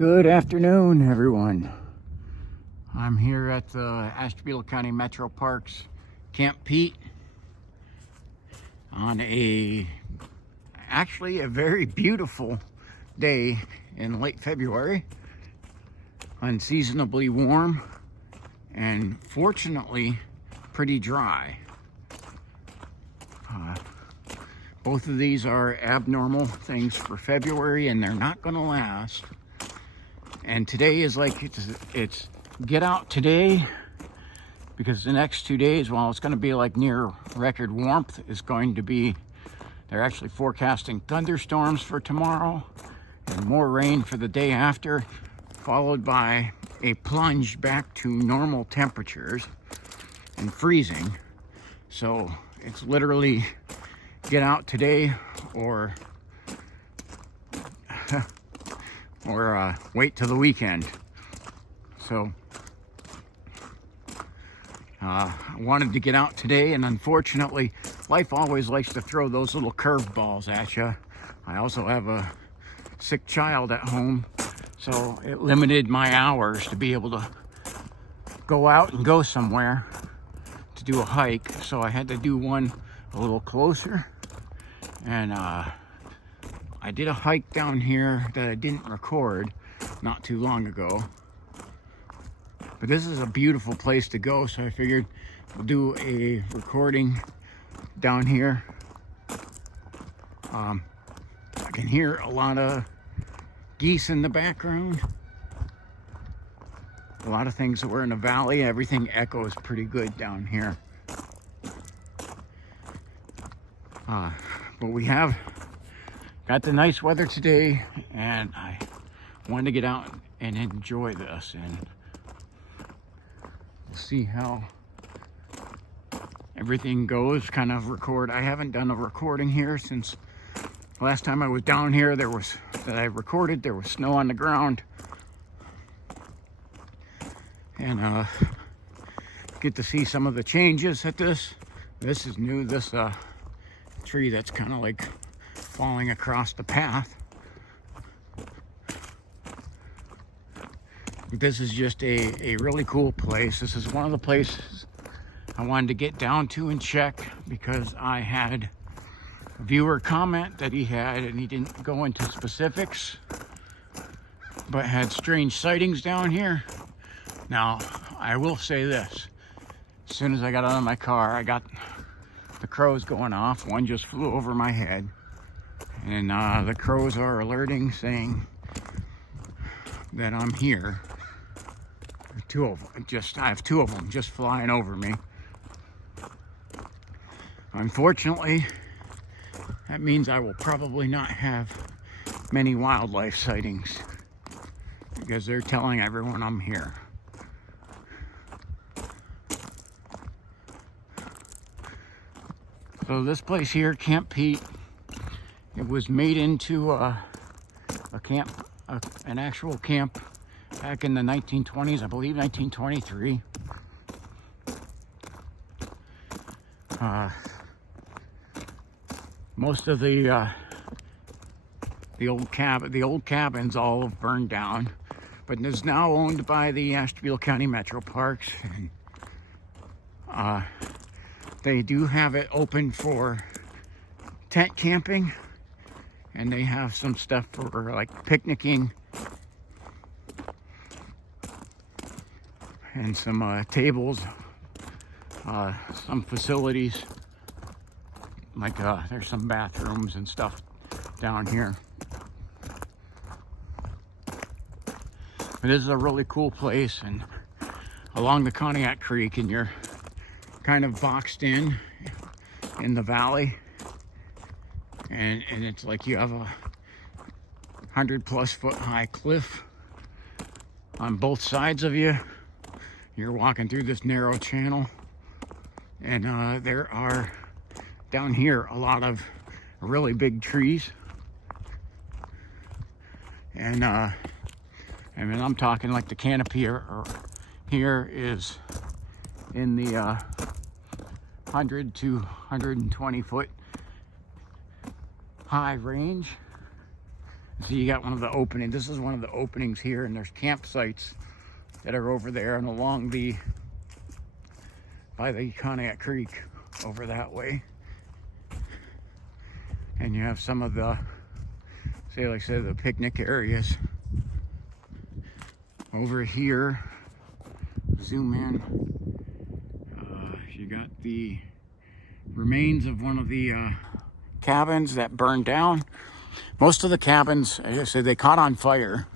Good afternoon, everyone. I'm here at the Ashtabula County Metro Parks Camp Peet on actually a very beautiful day in late February. Unseasonably warm and fortunately pretty dry. Both of these are abnormal things for February and they're not going to last. And today is like it's get out today, because the next 2 days, while it's going to be like near record warmth, is going to be, they're actually forecasting thunderstorms for tomorrow and more rain for the day after, followed by a plunge back to normal temperatures and freezing. So it's literally get out today or wait till the weekend. So I wanted to get out today, and unfortunately life always likes to throw those little curveballs at you. I also have a sick child at home, so it limited my hours to be able to go out and go somewhere to do a hike. So I had to do one a little closer, and I did a hike down here that I didn't record not too long ago. But this is a beautiful place to go, so I figured we'll do a recording down here. I can hear a lot of geese in the background. A lot of things that were in the valley. Everything echoes pretty good down here. But we have got the nice weather today, and I wanted to get out and enjoy this, and we'll see how everything goes. Kind of record. I haven't done a recording here since last time I was down here. There was snow on the ground, and get to see some of the changes at this. This is new. This tree that's kind of like falling across the path. This is just a really cool place. This is one of the places I wanted to get down to and check, because I had a viewer comment that he had, and he didn't go into specifics, but had strange sightings down here. Now, I will say this. As soon as I got out of my car, I got the crows going off. One just flew over my head. And the crows are alerting, saying that I'm here. Two of them, I have two of them just flying over me. Unfortunately, that means I will probably not have many wildlife sightings, because they're telling everyone I'm here. So this place here, Camp Peet, it was made into a camp, an actual camp back in the 1920s, I believe 1923. Most of the old cabins all have burned down, but it is now owned by the Ashtabula County Metro Parks. And, they do have it open for tent camping, and they have some stuff for like picnicking and some tables, some facilities, like there's some bathrooms and stuff down here. But this is a really cool place, and along the Conneaut Creek, and you're kind of boxed in the valley, and it's like you have a 100+ foot high cliff on both sides of you. You're walking through this narrow channel, and there are down here a lot of really big trees, and I mean, I'm talking like the canopy here is in the 100 to 120 foot high range. So you got one of the openings. This is one of the openings here, and there's campsites that are over there and along by the Conneaut Creek over that way. And you have some of the, say, like I said, the picnic areas over here. Zoom in. You got the remains of one of the cabins that burned down. Most of the cabins, as I said, they caught on fire.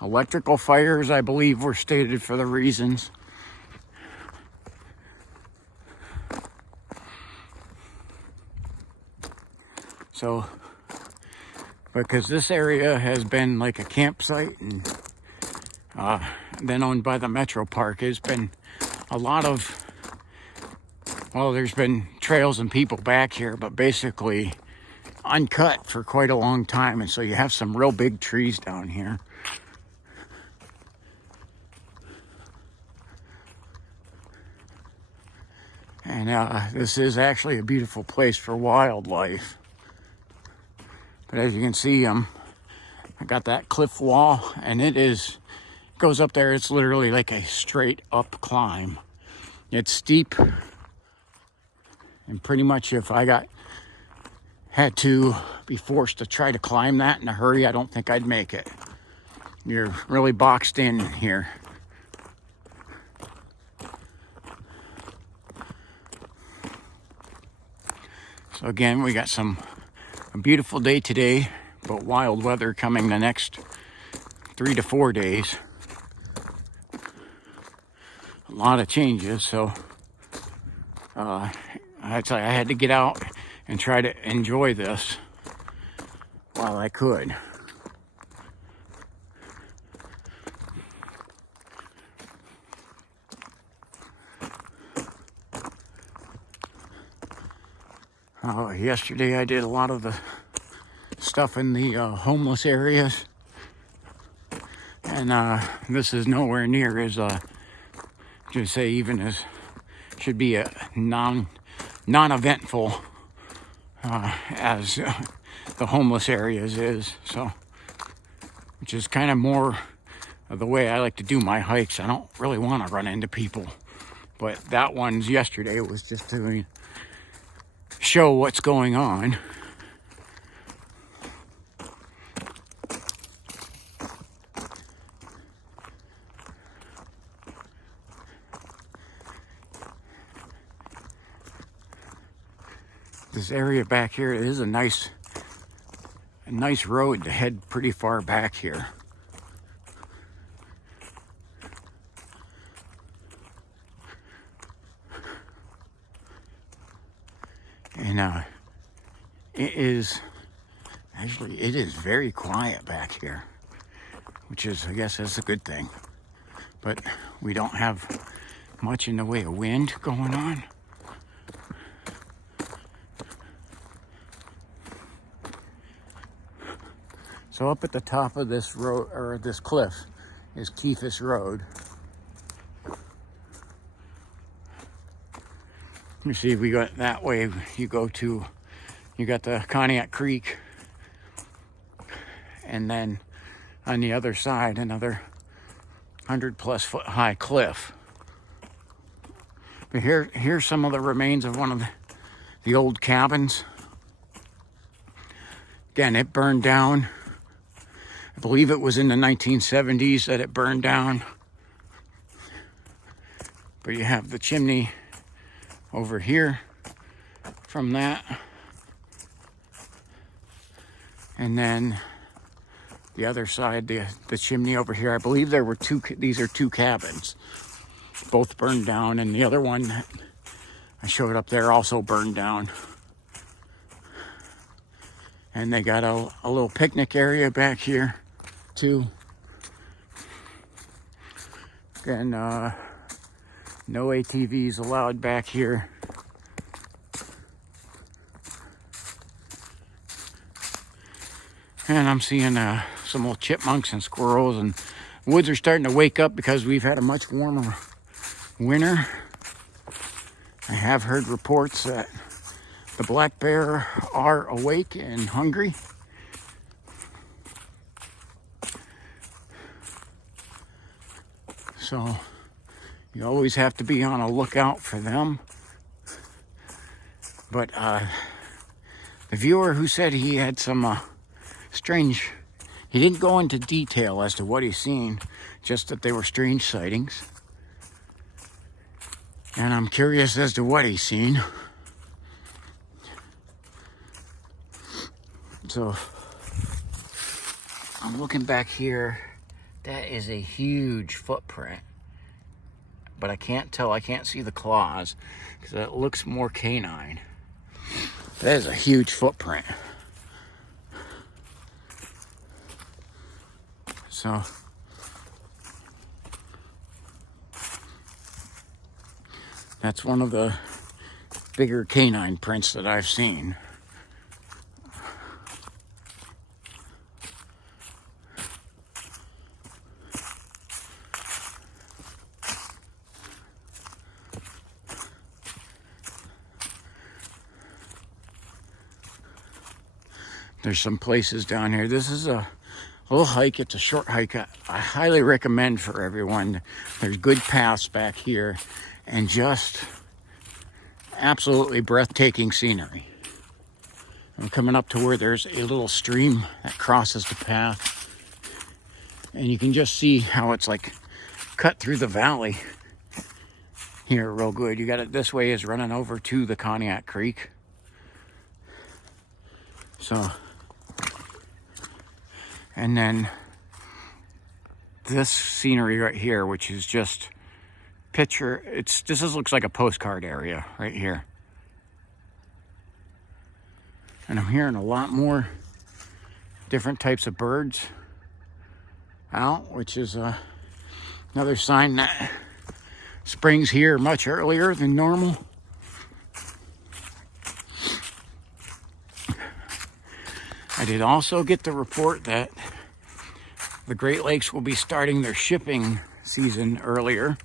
Electrical fires, I believe, were stated for the reasons. So, because this area has been like a campsite and then owned by the Metro Park, has been a lot of, well, there's been trails and people back here, but basically uncut for quite a long time. And so you have some real big trees down here. And this is actually a beautiful place for wildlife. But as you can see, I got that cliff wall, and it goes up there. It's literally like a straight up climb. It's steep. And pretty much if I had to be forced to try to climb that in a hurry, I don't think I'd make it. You're really boxed in here. So again, we got a beautiful day today, but wild weather coming the next 3 to 4 days. A lot of changes, so I'd say I had to get out and try to enjoy this while I could. Yesterday I did a lot of the stuff in the homeless areas, and this is nowhere near as just say even as should be a non-eventful as the homeless areas is. So, which is kind of more of the way I like to do my hikes. I don't really want to run into people, but that one's yesterday was just to show what's going on. This area back here is a nice road to head pretty far back here. And it is very quiet back here, which is, I guess that's a good thing. But we don't have much in the way of wind going on. So up at the top of this road, or this cliff, is Keithis Road. You see, we got that way. You got the Conneaut Creek, and then on the other side, another 100+ foot high cliff. But here's some of the remains of one of the old cabins. Again, it burned down. I believe it was in the 1970s that it burned down. But you have the chimney over here from that. And then the other side, the chimney over here. I believe there were these are two cabins. Both burned down, and the other one that I showed up there also burned down. And they got a little picnic area back here too. And no ATVs allowed back here. And I'm seeing some little chipmunks and squirrels, and woods are starting to wake up because we've had a much warmer winter. I have heard reports that the black bear are awake and hungry. So you always have to be on a lookout for them. But the viewer who said he had some strange, he didn't go into detail as to what he's seen, just that they were strange sightings. And I'm curious as to what he's seen. So I'm looking back here. That is a huge footprint. But I can't tell, I can't see the claws because it looks more canine. That is a huge footprint. So that's one of the bigger canine prints that I've seen. There's some places down here. This is a little hike. It's a short hike. I highly recommend for everyone. There's good paths back here and just absolutely breathtaking scenery. I'm coming up to where there's a little stream that crosses the path. And you can just see how it's like cut through the valley here real good. You got it this way is running over to the Cognac Creek. So, and then this scenery right here, which is just picture, looks like a postcard area right here. And I'm hearing a lot more different types of birds out, which is another sign that spring's here much earlier than normal. I did also get the report that the Great Lakes will be starting their shipping season earlier.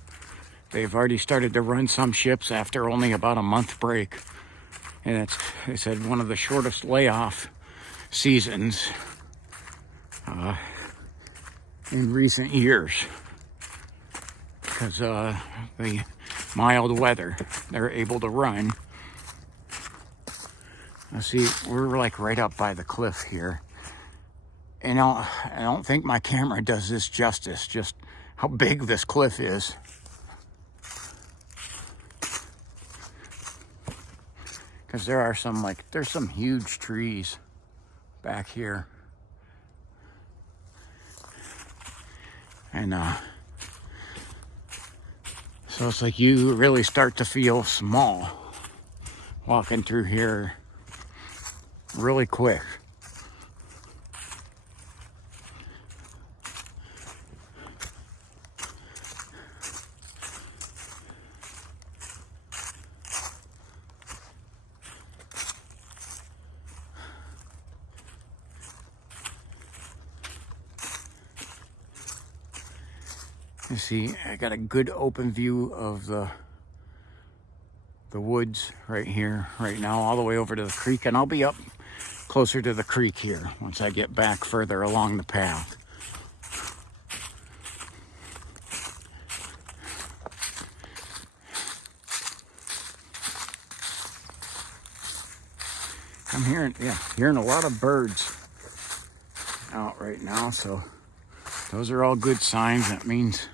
They've already started to run some ships after only about a month break. And it's, they said, one of the shortest layoff seasons in recent years. Because the mild weather, they're able to run. Now see, we're like right up by the cliff here. And I don't think my camera does this justice, just how big this cliff is. Because there are some, there's some huge trees back here. And so it's like you really start to feel small walking through here really quick. You see, I got a good open view of the woods right here, right now, all the way over to the creek, and I'll be up closer to the creek here once I get back further along the path. I'm hearing a lot of birds out right now, so those are all good signs. That means,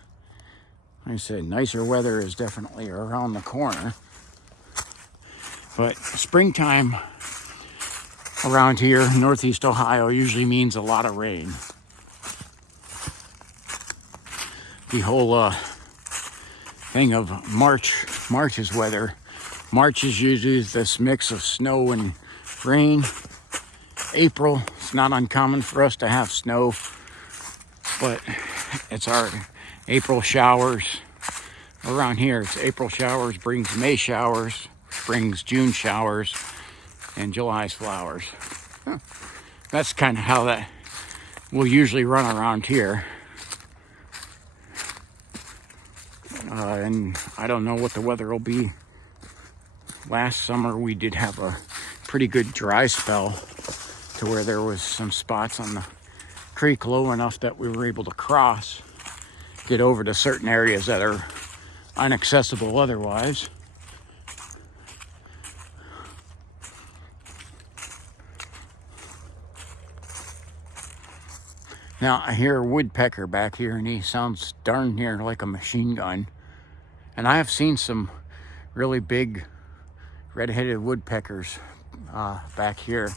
like I said, nicer weather is definitely around the corner. But springtime around here, Northeast Ohio, usually means a lot of rain. The whole thing of March's weather. March is usually this mix of snow and rain. April, it's not uncommon for us to have snow, but it's our April showers. Around here, it's April showers brings May showers, brings June showers, and July's flowers. That's kind of how that will usually run around here. And I don't know what the weather will be. Last summer we did have a pretty good dry spell to where there was some spots on the creek low enough that we were able to cross. get over to certain areas that are inaccessible otherwise. Now I hear a woodpecker back here, and he sounds darn near like a machine gun. And I have seen some really big red-headed woodpeckers back here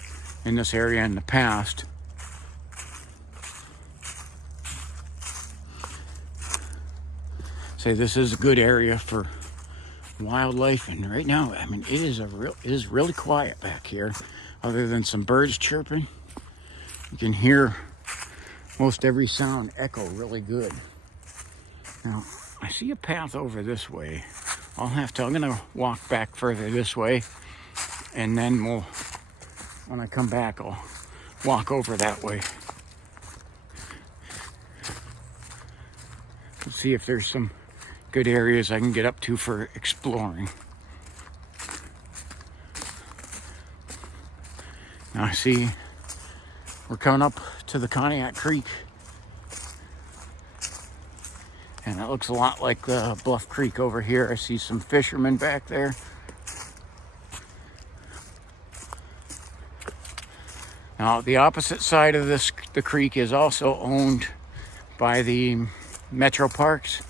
in this area in the past. Say this is a good area for wildlife, and right now, I mean, it is really quiet back here, other than some birds chirping. You can hear most every sound echo really good. Now, I see a path over this way. I'm gonna walk back further this way, and then when I come back, I'll walk over that way. Let's see if there's some good areas I can get up to for exploring. Now I see we're coming up to the Conneaut Creek, and it looks a lot like Bluff Creek over here. I see some fishermen back there. Now the opposite side of the creek is also owned by the Metro Parks.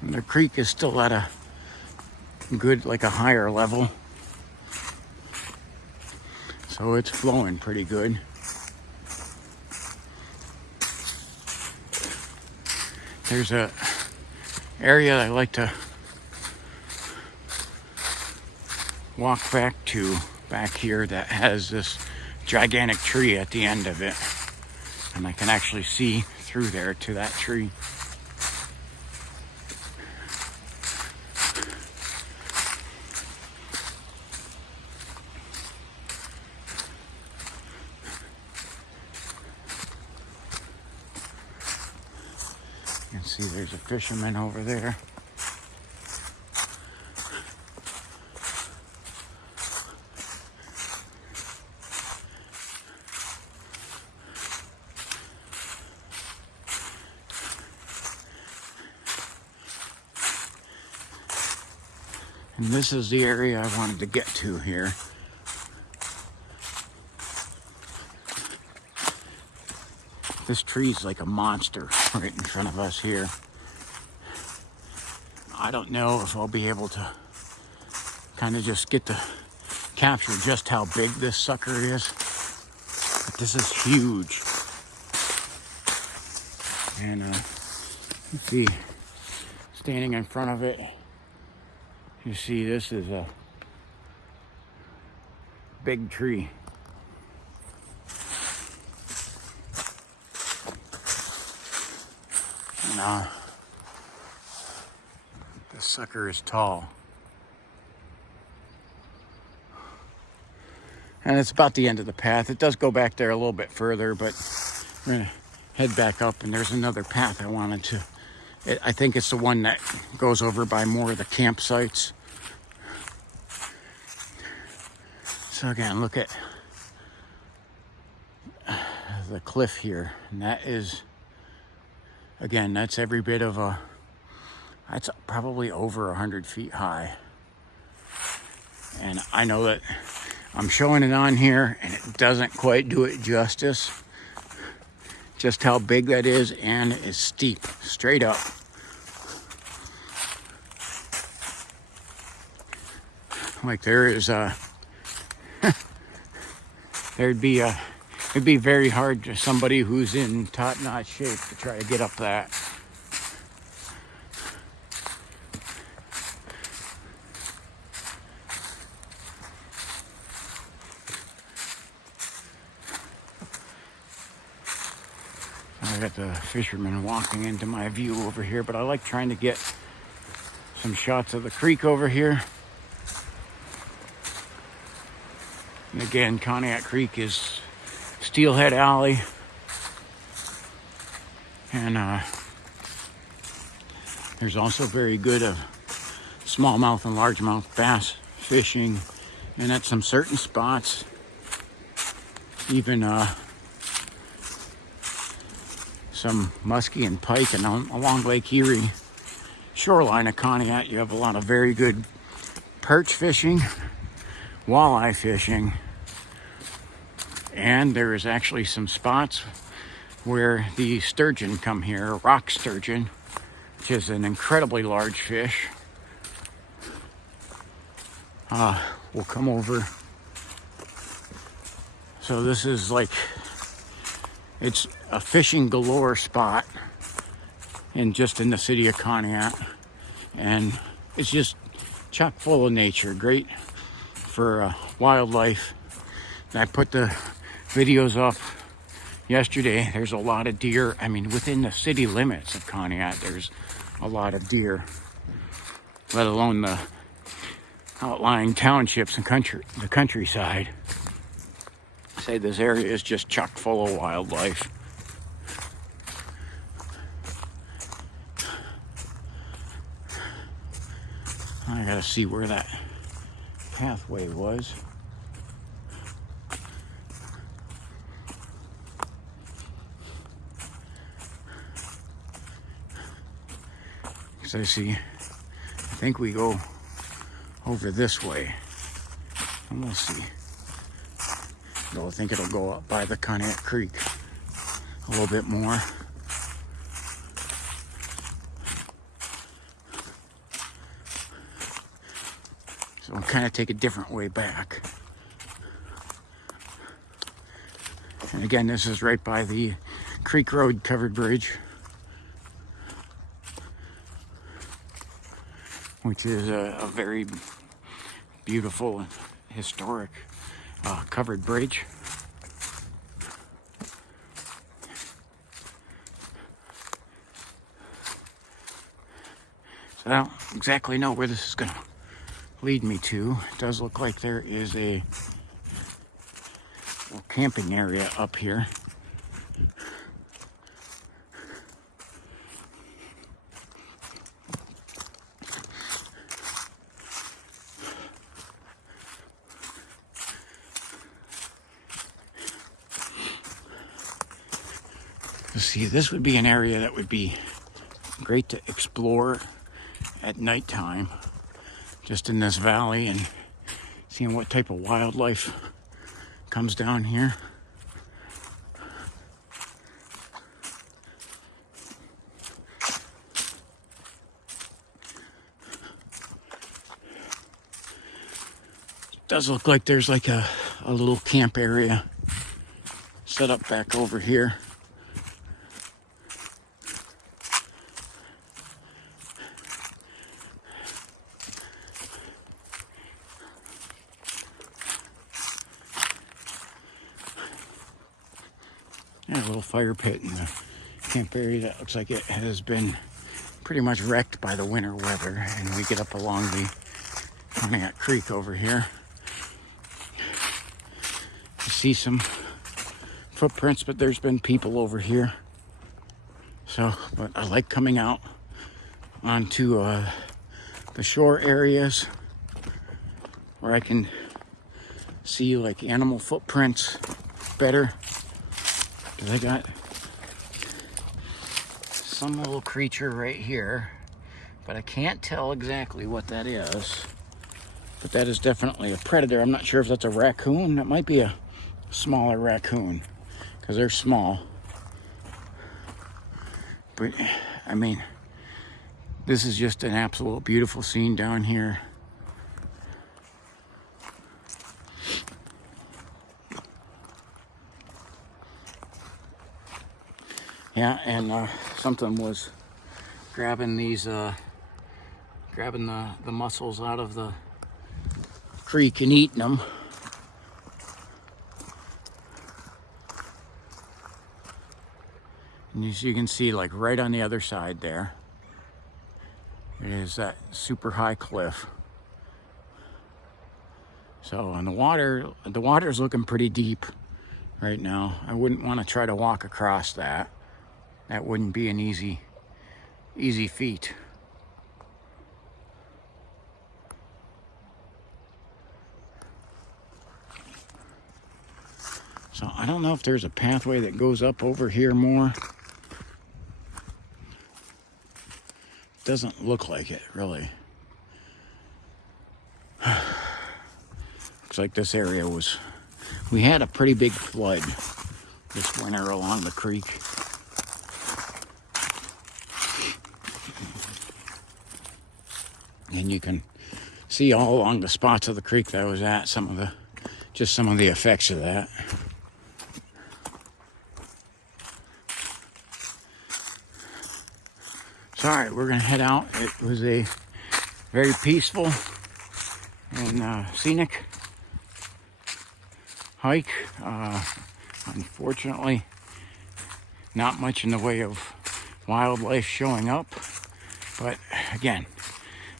The creek is still at a good, like a higher level, so it's flowing pretty good. There's a area I like to walk back here that has this gigantic tree at the end of it, and I can actually see through there to that tree. You can see there's a fisherman over there. And this is the area I wanted to get to here. This tree's like a monster right in front of us here. I don't know if I'll be able to kind of just get to capture just how big this sucker is. But this is huge. And you see, standing in front of it, you see this is a big tree. And this sucker is tall. And it's about the end of the path. It does go back there a little bit further, but I'm gonna head back up, and there's another path I wanted to. I think it's the one that goes over by more of the campsites. So again, look at the cliff here, and that is, again, that's every bit of that's probably over 100 feet high. And I know that I'm showing it on here, and it doesn't quite do it justice, just how big that is, and it's steep, straight up. Like there is it'd be very hard to somebody who's in top-notch shape to try to get up that. I got the fishermen walking into my view over here, but I like trying to get some shots of the creek over here. And again, Conneaut Creek is Steelhead Alley. And there's also very good smallmouth and largemouth bass fishing, and at some certain spots, even some muskie and pike. And along Lake Erie shoreline of Conneaut, you have a lot of very good perch fishing, walleye fishing, and there is actually some spots where the sturgeon come here, rock sturgeon, which is an incredibly large fish. Will come over. So this is like, it's a fishing galore spot just in the city of Conneaut, and it's just chock full of nature, great for wildlife. And I put the videos up yesterday. There's a lot of deer. I mean, within the city limits of Conneaut, there's a lot of deer, let alone the outlying townships and the countryside. I say this area is just chock full of wildlife. I gotta see where that pathway was. Because I think we go over this way. And we'll see. Though I think it'll go up by the Conneaut Creek a little bit more. So we'll kind of take a different way back. And again, this is right by the Creek Road covered bridge, which is a very beautiful and historic covered bridge. So I don't exactly know where this is going to lead me to. It does look like there is a little camping area up here. See, this would be an area that would be great to explore at nighttime, just in this valley, and seeing what type of wildlife comes down here. It does look like there's like a little camp area set up back over here. There's a little fire pit in the camp area that looks like it has been pretty much wrecked by the winter weather. And we get up along the Conneaut Creek over here to see some footprints, but there's been people over here. So, but I like coming out onto the shore areas where I can see like animal footprints better. Because I got some little creature right here, but I can't tell exactly what that is. But that is definitely a predator. I'm not sure if that's a raccoon. That might be a smaller raccoon, because they're small. But, I mean, this is just an absolute beautiful scene down here. Yeah, and something was grabbing these, grabbing the mussels out of the creek and eating them. And as you can see, like right on the other side there, it is that super high cliff. So, and the water's looking pretty deep right now. I wouldn't want to try to walk across that. That wouldn't be an easy feat. So I don't know if there's a pathway that goes up over here more. Doesn't look like it, really. Looks like this area we had a pretty big flood this winter along the creek. And you can see all along the spots of the creek that I was at, some of the effects of that. So, all right, we're gonna head out. It was a very peaceful and scenic hike. Unfortunately, not much in the way of wildlife showing up, but again,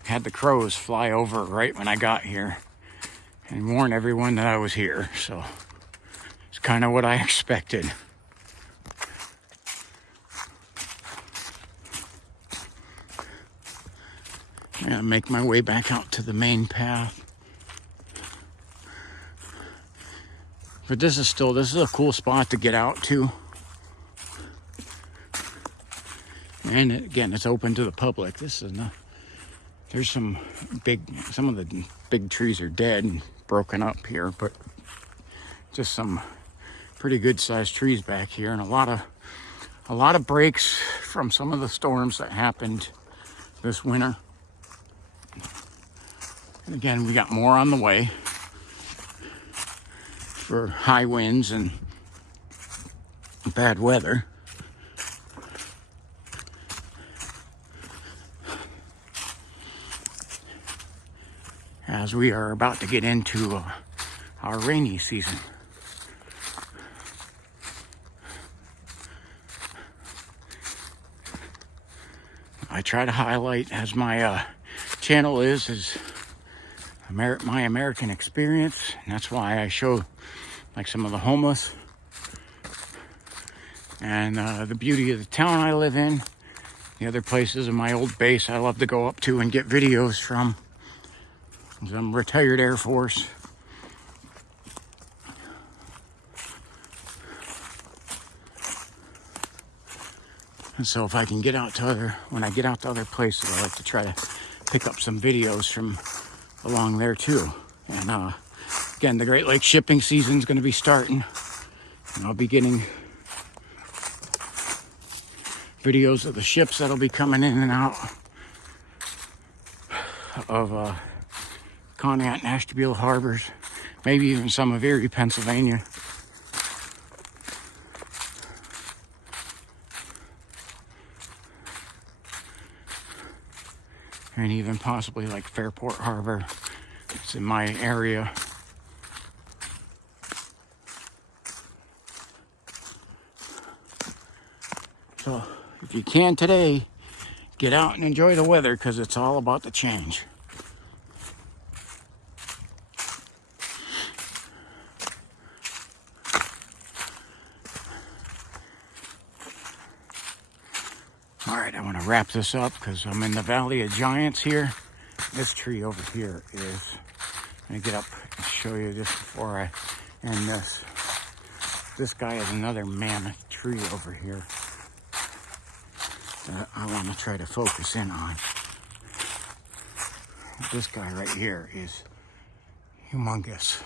had the crows fly over right when I got here and warn everyone that I was here, so it's kind of what I expected. I'm gonna make my way back out to the main path. But this is a cool spot to get out to. And again, it's open to the public. There's some of the big trees are dead and broken up here, but just some pretty good sized trees back here, and a lot of breaks from some of the storms that happened this winter. And again, we got more on the way for high winds and bad weather. As we are about to get into our rainy season. I try to highlight, as my channel is my American experience, and that's why I show like some of the homeless and the beauty of the town I live in, the other places in my old base I love to go up to and get videos from. I'm retired Air Force. And so if I can get out to when I get out to other places, I like to try to pick up some videos from along there too. And again, the Great Lakes shipping season is going to be starting, and I'll be getting videos of the ships that'll be coming in and out of Conneaut and Ashtabula harbors, maybe even some of Erie, Pennsylvania. And even possibly like Fairport Harbor. It's in my area. So if you can today, get out and enjoy the weather, because it's all about to change. All right, I want to wrap this up because I'm in the Valley of Giants here. This tree over here is, let me get up and show you this before I end this. This guy is another mammoth tree over here that I want to try to focus in on. This guy right here is humongous.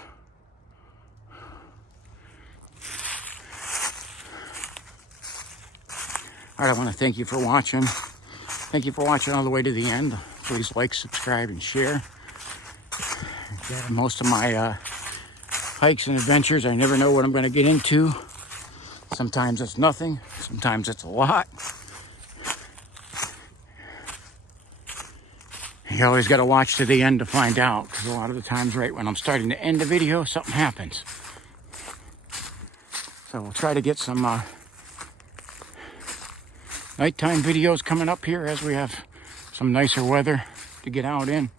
All right, I want to thank you for watching. Thank you for watching all the way to the end. Please like, subscribe, and share. Most of my hikes and adventures, I never know what I'm going to get into. Sometimes it's nothing. Sometimes it's a lot. You always got to watch to the end to find out, because a lot of the times right when I'm starting to end the video, something happens. So we'll try to get some nighttime videos coming up here as we have some nicer weather to get out in.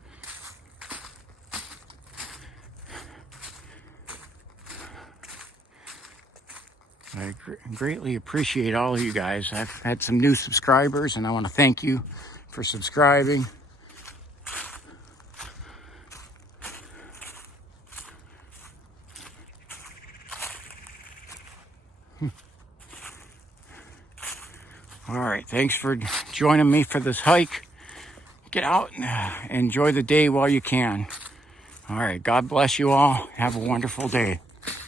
I greatly appreciate all of you guys. I've had some new subscribers, and I want to thank you for subscribing. All right, thanks for joining me for this hike. Get out and enjoy the day while you can. All right, God bless you all. Have a wonderful day.